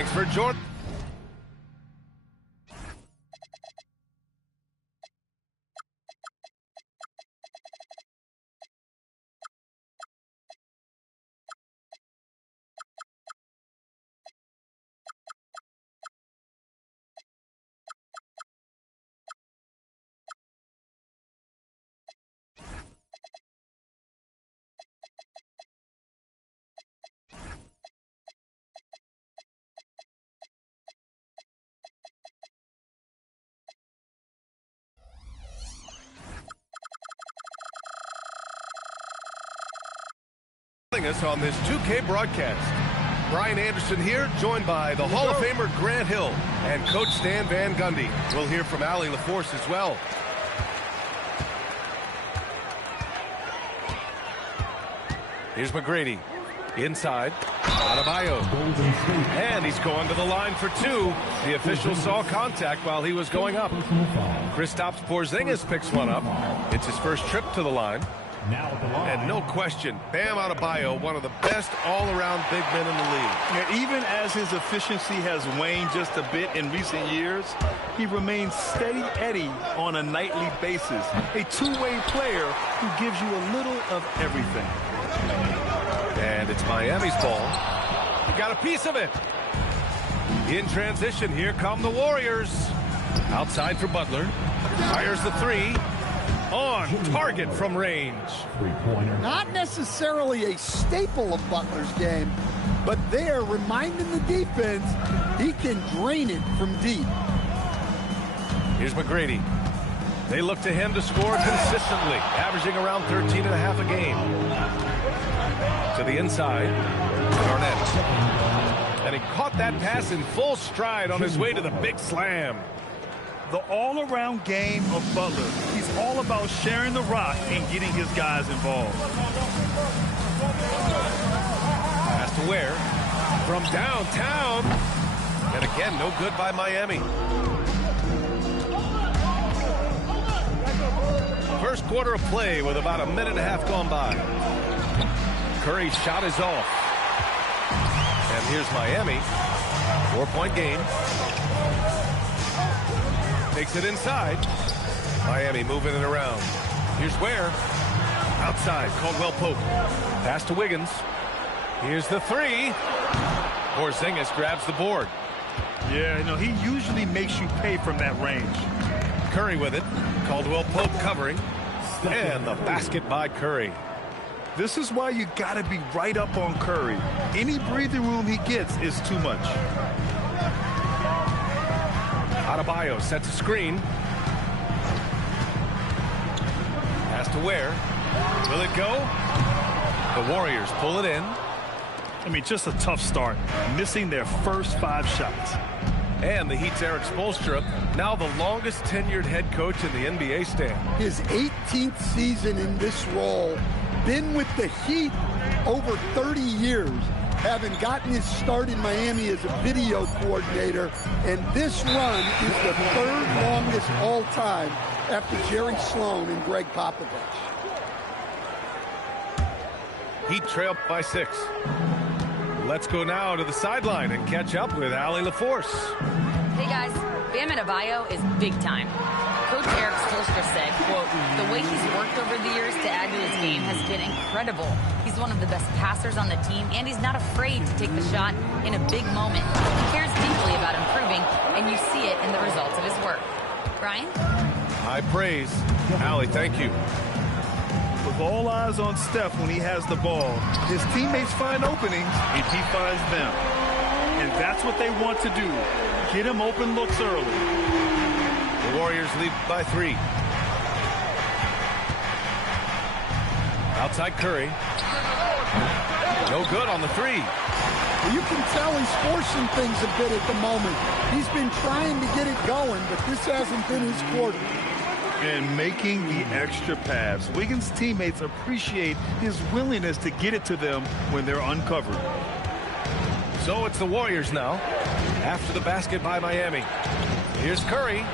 Thanks for Jordan. Us on this 2K broadcast. Brian Anderson here, joined by the Hall of Famer Grant Hill and Coach Stan Van Gundy. We'll hear from Allie LaForce as well. Here's McGrady. Inside. Adebayo. And he's going to the line for two. The official saw contact while he was going up. Kristaps Porzingis picks one up. It's his first trip to the line. And no question, Bam Adebayo, one of the best all-around big men in the league. Yeah, even as his efficiency has waned just a bit in recent years, he remains steady Eddie on a nightly basis. A two-way player who gives you a little of everything. And it's Miami's ball. He got a piece of it. In transition, here come the Warriors. Outside for Butler. Fires the three. On target from range. Not necessarily a staple of Butler's game, but they're reminding the defense he can drain it from deep. Here's McGrady. They look to him to score consistently, averaging around 13 and a half a game. To the inside, Garnett. And he caught that pass in full stride on his way to the big slam. The all-around game of Butler. He's all about sharing the rock and getting his guys involved. Pass to Ware from downtown. And again, no good by Miami. First quarter of play with about a minute and a half gone by. Curry's shot is off. And here's Miami. 4-point game. Takes it inside. Miami moving it around. Here's Ware. Outside, Caldwell Pope. Pass to Wiggins. Here's the three. Porzingis grabs the board. Yeah, you know, he usually makes you pay from that range. Curry with it. Caldwell Pope covering. And the basket by Curry. This is why you got to be right up on Curry. Any breathing room he gets is too much. Adebayo sets a screen. Pass to Ware. Will it go? The Warriors pull it in. I mean, just a tough start. Missing their first 5 shots. And the Heat's Eric Spoelstra, now the longest tenured head coach in the NBA stand. His 18th season in this role. Been with the Heat over 30 years. Having gotten his start in Miami as a video coordinator, and this run is the 3rd longest all time after Jerry Sloan and Greg Popovich. Heat trail by 6. Let's go now to the sideline and catch up with Allie LaForce. Hey guys, Bam Adebayo is big time. Coach Eric Spoelstra said, quote, the way he's worked over the years to add to his game has been incredible. He's one of the best passers on the team, and he's not afraid to take the shot in a big moment. He cares deeply about improving, and you see it in the results of his work. Brian? High praise. Allie, thank you. With all eyes on Steph when he has the ball, his teammates find openings if he finds them. And that's what they want to do. Get him open looks early. The Warriors lead by 3. Outside Curry. No good on the 3. You can tell he's forcing things a bit at the moment. He's been trying to get it going, but this hasn't been his quarter. And making the extra pass. Wiggins' teammates appreciate his willingness to get it to them when they're uncovered. So it's the Warriors now, after the basket by Miami. Here's Curry.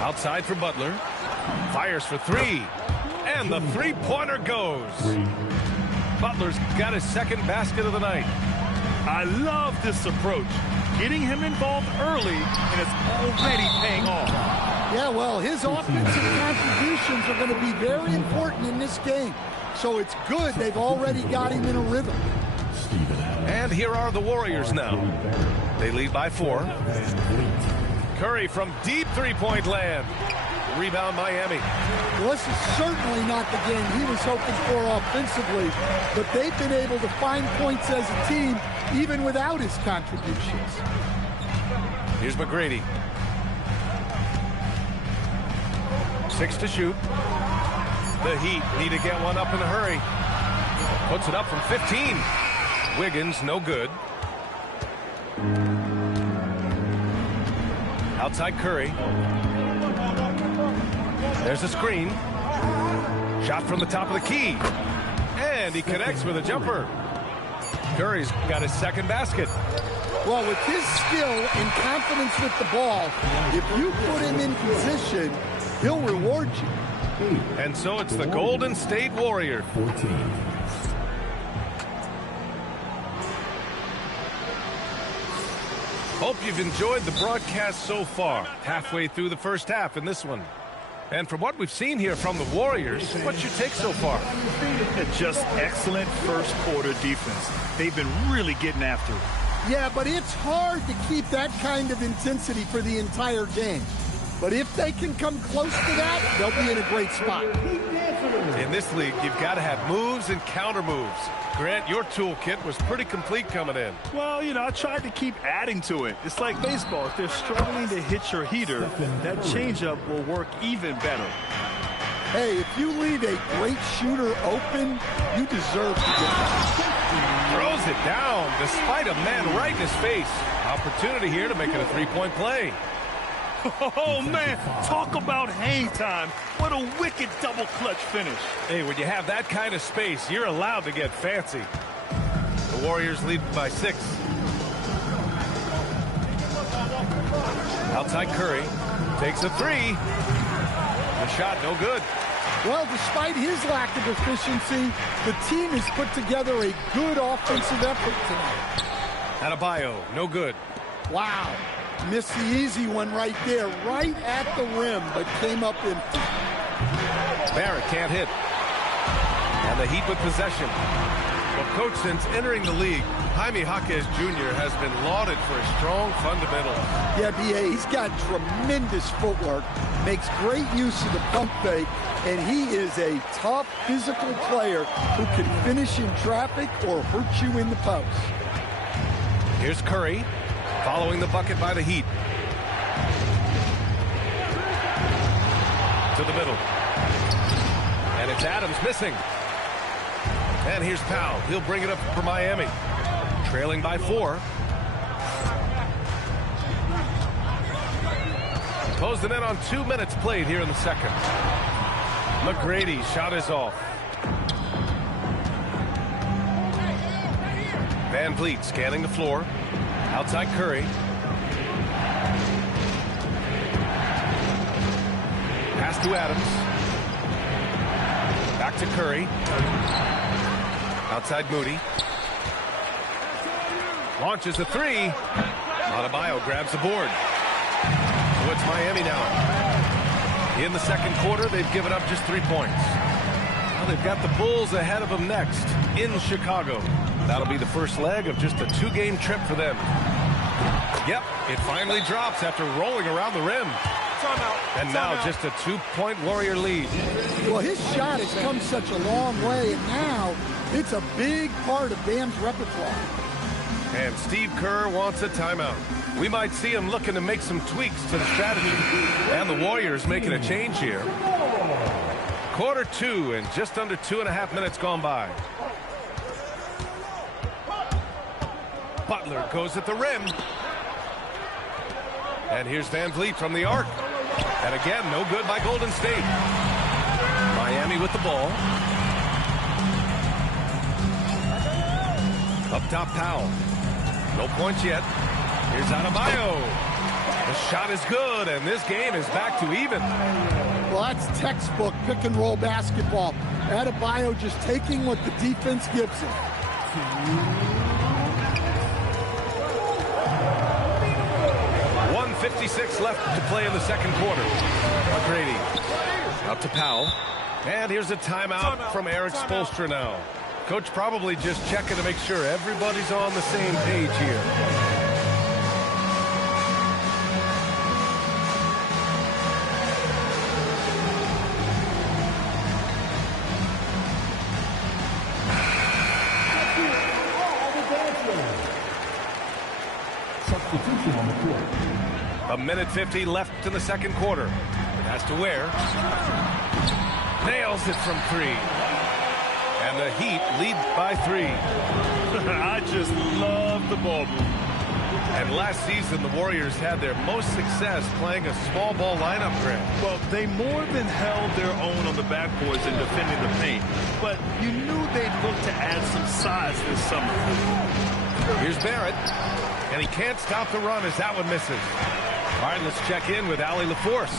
Outside for Butler. Fires for 3. And the three-pointer goes. Butler's got his 2nd basket of the night. I love this approach. Getting him involved early, and it's already paying off. Yeah, well, his offensive contributions are going to be very important in this game. So it's good they've already got him in a rhythm. And here are the Warriors now. They lead by 4. Curry from deep three-point land. Rebound Miami. Well, this is certainly not the game he was hoping for offensively, but they've been able to find points as a team even without his contributions. Here's McGrady. 6 to shoot. The Heat need to get one up in a hurry. Puts it up from 15. Wiggins, no good. Outside Curry. There's a screen. Shot from the top of the key. And he connects with a jumper. Curry's got his second basket. Well, with his skill and confidence with the ball, if you put him in position, he'll reward you. And so it's the Golden State Warriors. 14. Hope you've enjoyed the broadcast so far. Halfway through the first half in this one. And from what we've seen here from the Warriors, what's your take so far? Just excellent first quarter defense. They've been really getting after it. Yeah, but it's hard to keep that kind of intensity for the entire game. But if they can come close to that, they'll be in a great spot. In this league, you've got to have moves and counter moves. Grant, your toolkit was pretty complete coming in. Well, you know, I tried to keep adding to it. It's like baseball. If they're struggling to hit your heater, that changeup will work even better. Hey, if you leave a great shooter open, you deserve to get that. Throws it down despite a man right in his face. Opportunity here to make it a three-point play. Oh, man, talk about hang time. What a wicked double clutch finish. Hey, when you have that kind of space, you're allowed to get fancy. The Warriors lead by 6. Outside Curry. Takes a 3. The shot no good. Well, despite his lack of efficiency, the team has put together a good offensive effort tonight. Adebayo, no good. Wow. Missed the easy one right there, right at the rim, but came up empty. Barrett can't hit. And the Heat with possession. Well, Coach, since entering the league, Jaime Jaquez Jr. has been lauded for his strong fundamentals. Yeah, B.A., he's got tremendous footwork, makes great use of the pump fake, and he is a tough physical player who can finish in traffic or hurt you in the post. Here's Curry. Following the bucket by the Heat. To the middle. And it's Adams missing. And here's Powell. He'll bring it up for Miami. Trailing by 4. Closed it in on 2 minutes played here in the second. McGrady shot is off. Van Vliet scanning the floor. Outside Curry. Pass to Adams. Back to Curry. Outside Moody. Launches a 3. Adebayo grabs the board. So it's Miami now. In the second quarter, they've given up just 3 points. Well, they've got the Bulls ahead of them next in Chicago. That'll be the first leg of just a 2-game trip for them. Yep, it finally drops after rolling around the rim. And now just a 2-point Warrior lead. Well, his shot has come such a long way, and now it's a big part of Bam's repertoire. And Steve Kerr wants a timeout. We might see him looking to make some tweaks to the strategy. And the Warriors making a change here. Quarter 2 and just under 2.5 minutes gone by. Butler goes at the rim. And here's Van Vliet from the arc. And again, no good by Golden State. Miami with the ball. Up top, Powell. No points yet. Here's Adebayo. The shot is good, and this game is back to even. Well, that's textbook pick-and-roll basketball. Adebayo just taking what the defense gives him. 1:56 left to play in the second quarter. McGrady out to Powell. And here's a timeout from Eric Spoelstra now. Coach probably just checking to make sure everybody's on the same page here. Substitution on the court. 1:50 left in the second quarter. It has to Ware. Nails it from 3. And the Heat lead by 3. I just love the ball movement. And last season, the Warriors had their most success playing a small ball lineup, Grant. Well, they more than held their own on the backboards and defending the paint. But you knew they'd look to add some size this summer. Here's Barrett. And he can't stop the run as that one misses. All right, let's check in with Allie LaForce.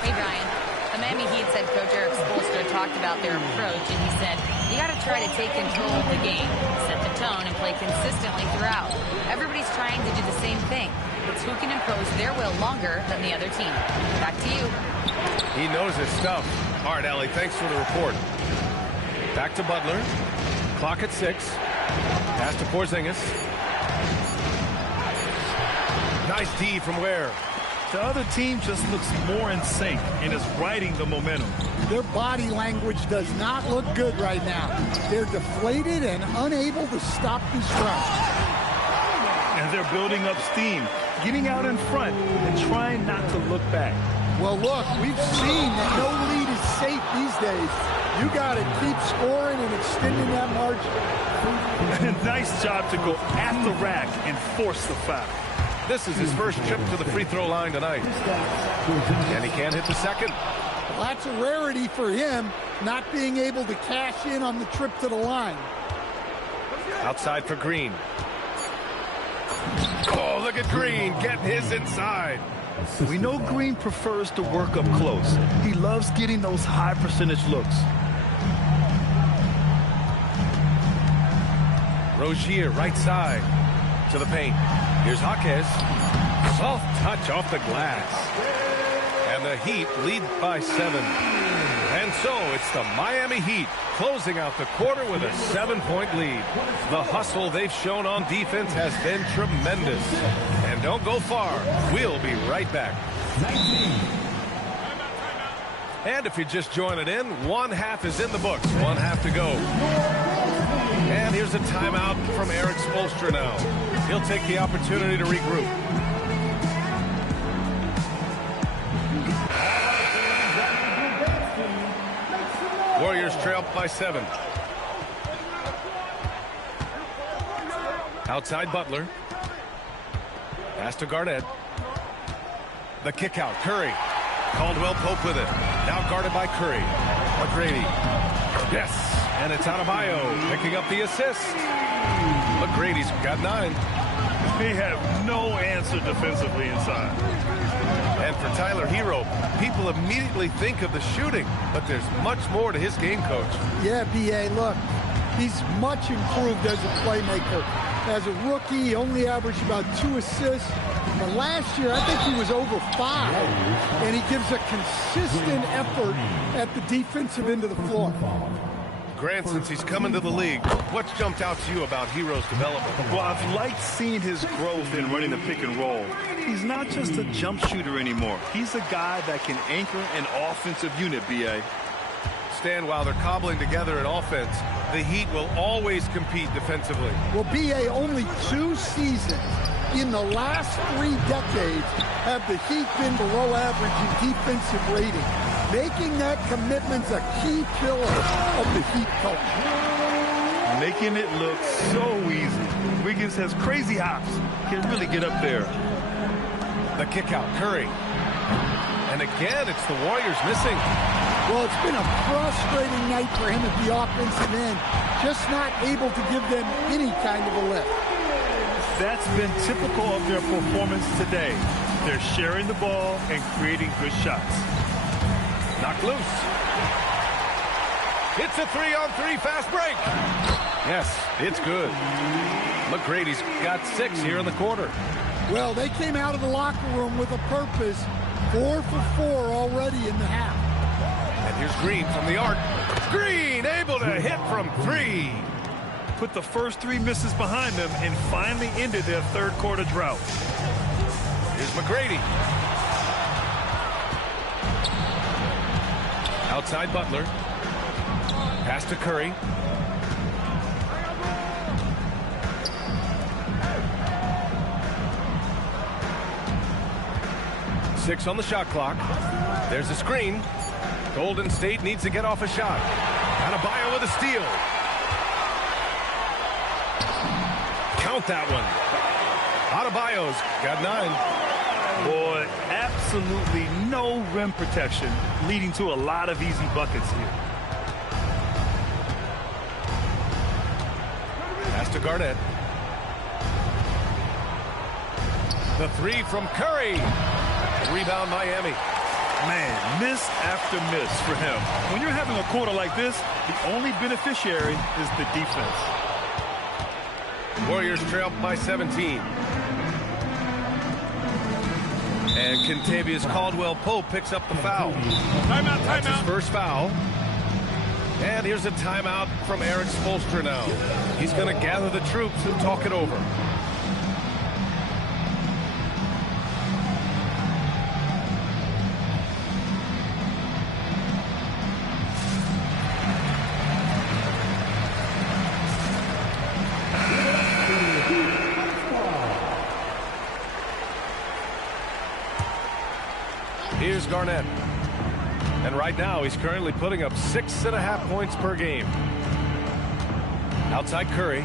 Hey, Brian. The Miami Heat's head coach Eric Spoelstra talked about their approach, and he said, you got to try to take control of the game, set the tone, and play consistently throughout. Everybody's trying to do the same thing. It's who can impose their will longer than the other team. Back to you. He knows his stuff. All right, Allie, thanks for the report. Back to Butler. Clock at 6. Pass to Porzingis. Nice D from Ware. The other team just looks more in sync and is riding the momentum. Their body language does not look good right now. They're deflated and unable to stop this run. And they're building up steam, getting out in front and trying not to look back. Well, look, we've seen that no lead is safe these days. You got to keep scoring and extending that margin. Nice job to go at the rack and force the foul. This is his first trip to the free throw line tonight. And he can't hit the second. Well, that's a rarity for him, not being able to cash in on the trip to the line. Outside for Green. Oh, look at Green getting his inside. We know Green prefers to work up close. He loves getting those high percentage looks. Rozier, right side to the paint. Here's Jaquez. Soft touch off the glass. And the Heat lead by 7. And so it's the Miami Heat closing out the quarter with a 7-point lead. The hustle they've shown on defense has been tremendous. And don't go far. We'll be right back. 19. And if you're just joining in, one half is in the books. One half to go. And here's a timeout from Eric Spoelstra now. He'll take the opportunity to regroup. Warriors trail by 7. Outside Butler. Pass to Garnett. The kick out. Curry. Caldwell Pope with it. Now guarded by Curry. McGrady. Yes. And it's Adebayo picking up the assist. McGrady's got 9. They have no answer defensively inside. And for Tyler Hero, people immediately think of the shooting, but there's much more to his game, Coach. Yeah, B.A., look, he's much improved as a playmaker. As a rookie, he only averaged about 2 assists. But last year, I think he was over 5. And he gives a consistent effort at the defensive end of the floor. Grant, since he's come into the league, what's jumped out to you about Hero's development? Well, I've liked seeing his growth in running the pick and roll. He's not just a jump shooter anymore. He's a guy that can anchor an offensive unit, B.A. Stan, while they're cobbling together an offense, the Heat will always compete defensively. Well, B.A., only 2 seasons in the last 3 decades have the Heat been below average in defensive rating. Making that commitment's a key pillar of the Heat culture. Making it look so easy. Wiggins has crazy hops. Can really get up there. The kick out, Curry. And again, it's the Warriors missing. Well, it's been a frustrating night for him at the offensive end. Just not able to give them any kind of a lift. That's been typical of their performance today. They're sharing the ball and creating good shots. Knocked loose. It's a 3-on-3 fast break. Yes, it's good. McGrady's got 6 here in the quarter. Well, they came out of the locker room with a purpose. 4 for 4 already in the half. And here's Green from the arc. Green able to hit from 3. Put the first 3 misses behind them and finally ended their third quarter drought. Here's McGrady. Outside Butler. Pass to Curry. Six on the shot clock. There's a screen. Golden State needs to get off a shot. Adebayo with a steal. Count that one. Adebayo's got 9. Boy, absolutely no rim protection, leading to a lot of easy buckets here. Pass to Garnett. The 3 from Curry. Rebound Miami. Man, miss after miss for him. When you're having a quarter like this, the only beneficiary is the defense. Warriors trail by 17. And Kentavious Caldwell-Pope picks up the foul. Timeout, That's his first foul. And here's a timeout from Erik Spoelstra now. He's going to gather the troops and talk it over. Here's Garnett. And right now, he's currently putting up 6.5 points per game. Outside Curry.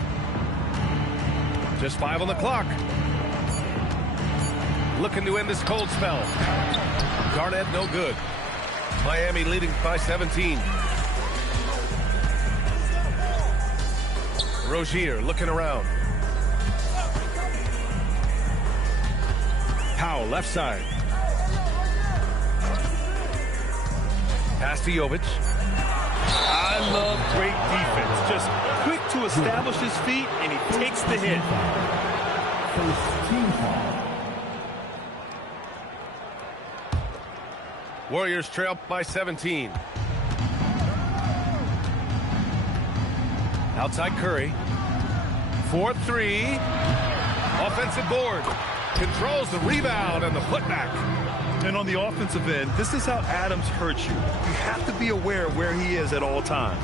Just 5 on the clock. Looking to end this cold spell. Garnett no good. Miami leading by 17. Rozier looking around. Powell left side. Pass to Jovic. I love great defense. Just quick to establish his feet, and he takes the hit. First team foul. Warriors trail by 17. Outside Curry. 4-3. Offensive board. Controls the rebound and the putback. And on the offensive end, this is how Adams hurts you. You have to be aware of where he is at all times.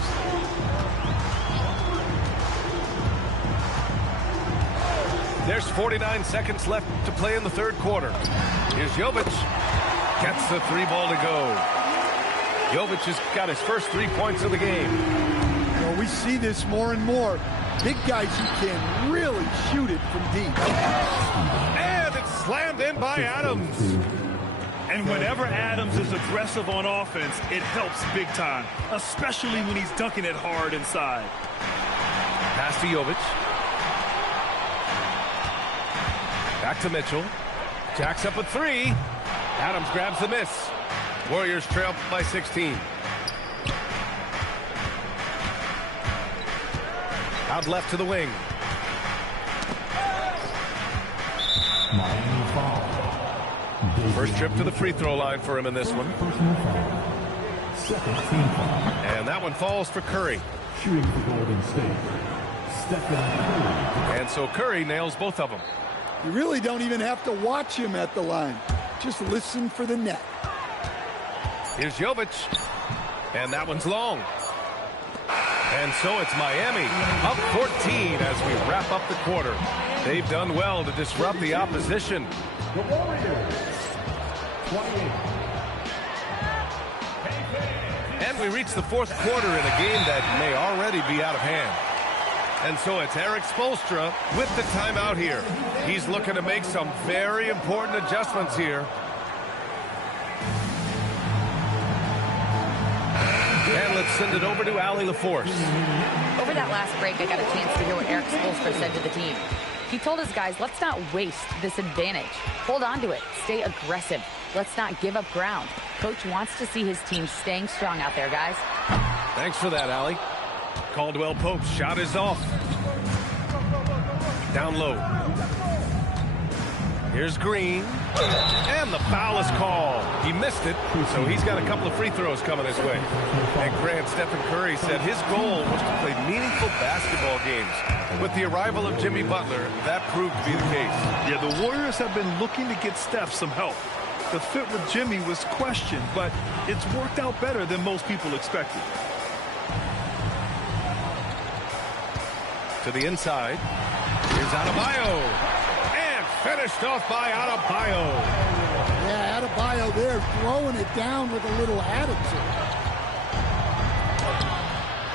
There's 49 seconds left to play in the third quarter. Here's Jovic. Gets the 3 ball to go. Jovic has got his first 3 points of the game. Well, we see this more and more. Big guys who can really shoot it from deep. And it's slammed in by Adams. And whenever Adams is aggressive on offense, it helps big time, especially when he's dunking it hard inside. Pass to Jovic. Back to Mitchell. Jacks up a 3. Adams grabs the miss. Warriors trail by 16. Out left to the wing. Miami foul. First trip to the free throw line for him in this one. Personal foul. Second team foul. And that one falls for Curry. Shooting for Golden State. Stephen Curry. And so Curry nails both of them. You really don't even have to watch him at the line. Just listen for the net. Here's Jovic. And that one's long. And so it's Miami up 14 as we wrap up the quarter. They've done well to disrupt the opposition. The Warriors. 28. And we reach the fourth quarter in a game that may already be out of hand. And so it's Erik Spoelstra with the timeout here. He's looking to make some very important adjustments here. And let's send it over to Allie LaForce. Over that last break, I got a chance to hear what Erik Spoelstra said to the team. He told his guys, let's not waste this advantage. Hold on to it. Stay aggressive. Let's not give up ground. Coach wants to see his team staying strong out there, guys. Thanks for that, Allie. Caldwell-Pope's shot is off. Down low. Here's Green. And the foul is called. He missed it, so he's got a couple of free throws coming his way. And Grant, Stephen Curry said his goal was to play meaningful basketball games. With the arrival of Jimmy Butler, that proved to be the case. Yeah, the Warriors have been looking to get Steph some help. The fit with Jimmy was questioned, but it's worked out better than most people expected. To the inside. Here's Adebayo. And finished off by Adebayo. Yeah, Adebayo there throwing it down with a little attitude.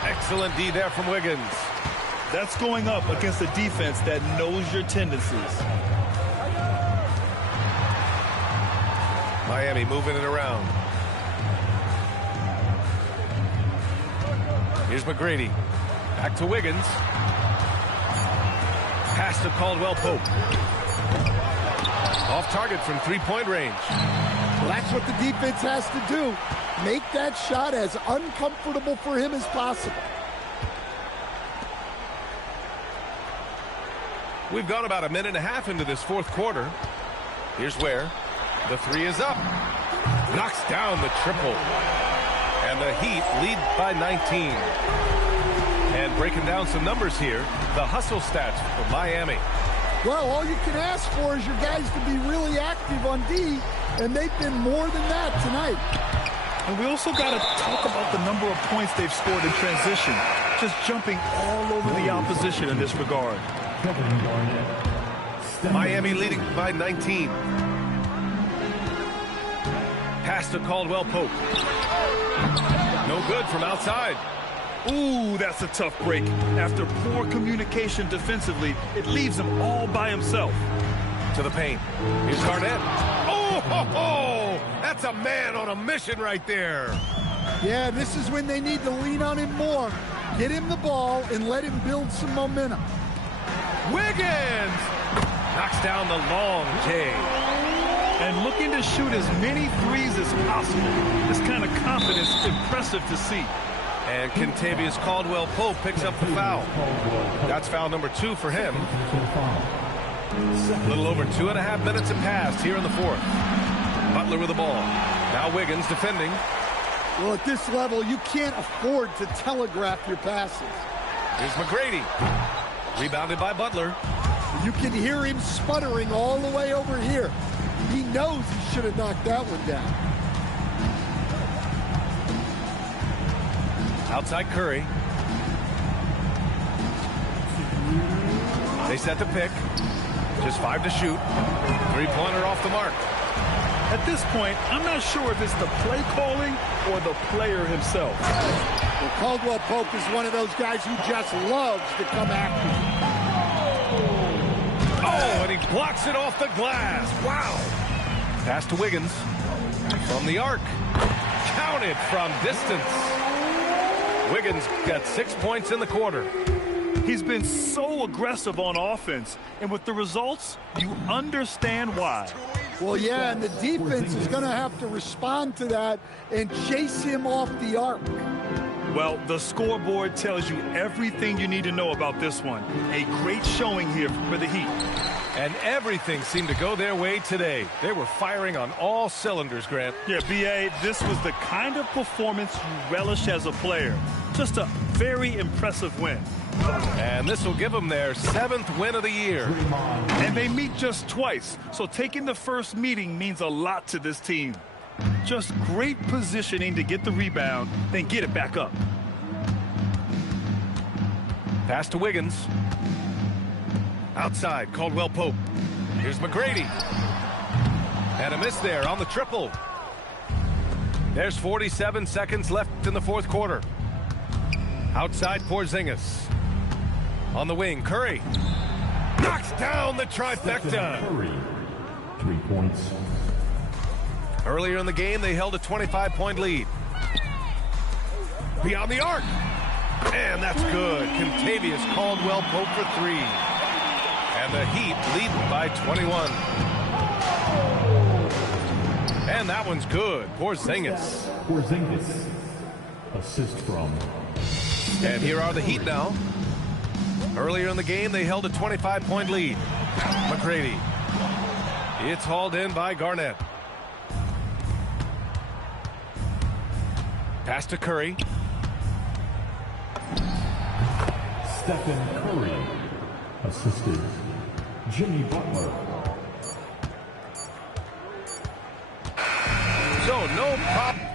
Excellent D there from Wiggins. That's going up against a defense that knows your tendencies. Miami moving it around. Here's McGrady. Back to Wiggins. Pass to Caldwell Pope. Off target from three-point range. Well, that's what the defense has to do. Make that shot as uncomfortable for him as possible. We've gone about a minute and a half into this fourth quarter. Here's where the three is up. Knocks down the triple. And the Heat lead by 19. And breaking down some numbers here, the hustle stats for Miami. Well, all you can ask for is your guys to be really active on D, and they've been more than that tonight. And we also got to talk about the number of points they've scored in transition, just jumping all over the opposition in this regard. Miami leading by 19. Pass to Caldwell Pope. No good from outside. Ooh, that's a tough break. After poor communication defensively, it leaves him all by himself. To the paint. Here's Garnett. Oh, ho, ho! That's a man on a mission right there. Yeah, this is when they need to lean on him more. Get him the ball and let him build some momentum. Wiggins knocks down the long J. And looking to shoot as many threes as possible. This kind of confidence is impressive to see. And Kentavious Caldwell-Pope picks up the foul. That's foul number 2 for him. A little over 2.5 minutes have passed here in the fourth. Butler with the ball. Now Wiggins defending. Well, at this level, you can't afford to telegraph your passes. Here's McGrady. Rebounded by Butler. You can hear him sputtering all the way over here. He knows he should have knocked that one down. Outside Curry. They set the pick. Just 5 to shoot. Three-pointer off the mark. At this point, I'm not sure if it's the play calling or the player himself. Well, Caldwell Pope is one of those guys who just loves to come after you. Oh, and he blocks it off the glass. Wow. Pass to Wiggins. From the arc. Counted from distance. Wiggins got 6 points in the quarter. He's been so aggressive on offense, and with the results, you understand why. Well, yeah, and the defense is going to have to respond to that and chase him off the arc. Well, the scoreboard tells you everything you need to know about this one. A great showing here for the Heat. And everything seemed to go their way today. They were firing on all cylinders, Grant. Yeah, B.A., this was the kind of performance you relish as a player. Just a very impressive win. And this will give them their 7th win of the year. And they meet just twice, so taking the first meeting means a lot to this team. Just great positioning to get the rebound, then get it back up. Pass to Wiggins. Outside, Caldwell Pope. Here's McGrady. And a miss there on the triple. There's 47 seconds left in the fourth quarter. Outside Porzingis. On the wing, Curry. Knocks down the trifecta. Curry, 3 points. Earlier in the game, they held a 25-point lead. Beyond the arc. And that's good. Kentavious Caldwell Pope for 3. And the Heat lead by 21. And that one's good. Porzingis. Porzingis. Assist from. And here are the Heat now. Earlier in the game, they held a 25-point lead. McGrady. It's hauled in by Garnett. Pass to Curry. Stephen Curry. Assisted, Jimmy Butler. So no problem.